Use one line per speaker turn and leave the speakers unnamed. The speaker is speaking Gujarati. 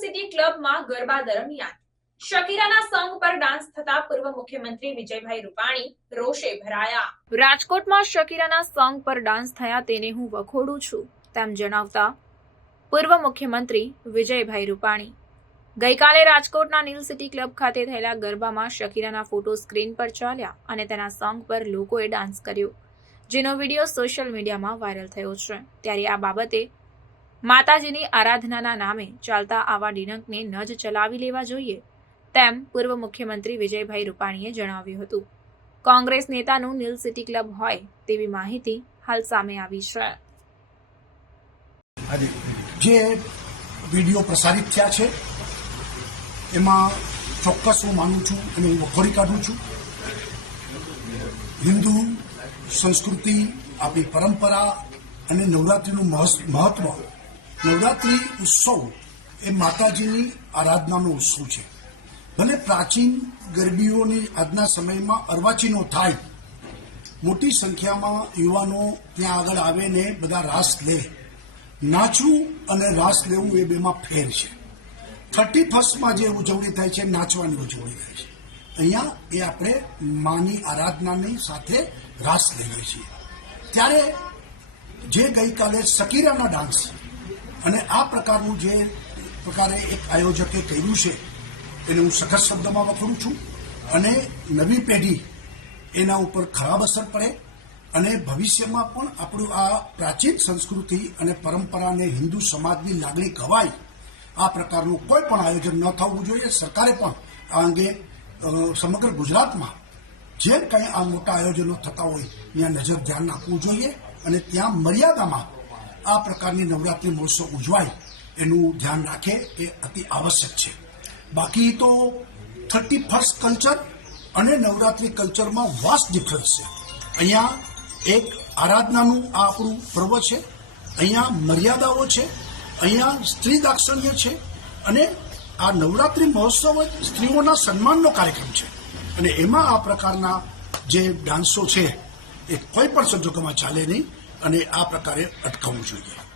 સિટી ક્લબમાં ગરબા દરમિયાન શકીરાના સંગ પર ડાન્સ થતા પૂર્વ મુખ્યમંત્રી વિજયભાઈ રૂપાણી રોષે ભરાયા. રાજકોટમાં શકીરાના સંગ પર ડાન્સ થયા તેને હું વખોડું છું, તેમ જણાવતા પૂર્વ મુખ્યમંત્રી વિજયભાઈ રૂપાણી. ગઈકાલે રાજકોટના નીલ સિટી ક્લબ ખાતે થયેલા ગરબામાં શકીરાના ફોટો સ્ક્રીન પર ચાલ્યા અને તેના સોંગ પર લોકોએ ડાન્સ કર્યો, જેનો વીડિયો સોશિયલ મીડિયામાં વાયરલ થયો છે. ત્યારે આ બાબતે માતાજીની આરાધનાના નામે ચાલતા આવા ડિનંકને ન જ ચલાવી લેવા જોઈએ, તેમ પૂર્વ મુખ્યમંત્રી વિજયભાઈ રૂપાણીએ જણાવ્યું હતું. કોંગ્રેસ નેતાનું નીલ સિટી ક્લબ હોય તેવી માહિતી હાલ સામે આવી છે.
જે વીડિયો પ્રસારિત થયા છે, એમાં ચોક્કસ હું માનું છું અને હું વખોડી કાઢું છું. હિન્દુ સંસ્કૃતિ, આપણી પરંપરા અને નવરાત્રિનું મહત્વ નવરાત્રિ ઉત્સવ એ માતાજીની આરાધનાનો ઉત્સવ છે. ભલે પ્રાચીન ગરબીઓની આજના સમયમાં અર્વાચીનો થાય, મોટી સંખ્યામાં યુવાનો ત્યાં આગળ આવે ને બધા રાસ લે. નાચવું અને રાસ લેવું એ બેમાં ફેર છે. થર્ટી ફર્સ્ટમાં જે ઉજવણી થાય છે, નાચવાની ઉજવણી થાય છે. અહીંયા એ આપણે માની આરાધનાની સાથે રાસ લઈએ છીએ. ત્યારે જે ગઈકાલે સકીરાના ડાન્સ અને આ પ્રકારનું જે પ્રકારે એક આયોજકે કર્યું છે, એને હું સખત શબ્દમાં વખોડું છું. અને નવી પેઢી એના ઉપર ખરાબ અસર પડે અને ભવિષ્યમાં પણ આપણું આ પ્રાચીન સંસ્કૃતિ અને પરંપરાને હિન્દુ સમાજની લાગણી ગવાય, આ પ્રકારનું કોઈ પણ આયોજન ન થવું જોઈએ. સરકારે પણ આ અંગે સમગ્ર ગુજરાતમાં જે કંઈ આ મોટા આયોજનો થતા હોય, ત્યાં નજર ધ્યાન આપવું જોઈએ અને ત્યાં મર્યાદામાં આ પ્રકારની નવરાત્રિ મહોત્સવ ઉજવાય એનું ધ્યાન રાખે એ અતિ આવશ્યક છે. બાકી તો થર્ટી ફર્સ્ટ કલ્ચર અને નવરાત્રિ કલ્ચરમાં વાસ્ટ ડિફરન્સ છે. અહીંયા એક આરાધનાનું આ આપણું પર્વ છે, અહીંયા મર્યાદાઓ છે, અહીંયા સ્ત્રી દાક્ષણ્ય છે અને આ નવરાત્રિ મહોત્સવ સ્ત્રીઓના સન્માનનો કાર્યક્રમ છે. અને એમાં આ પ્રકારના જે ડાન્સો છે એ કોઈ પણ સંજોગોમાં ચાલે નહીં. અને આ પ્રકારે અટકાવવું જોઈએ.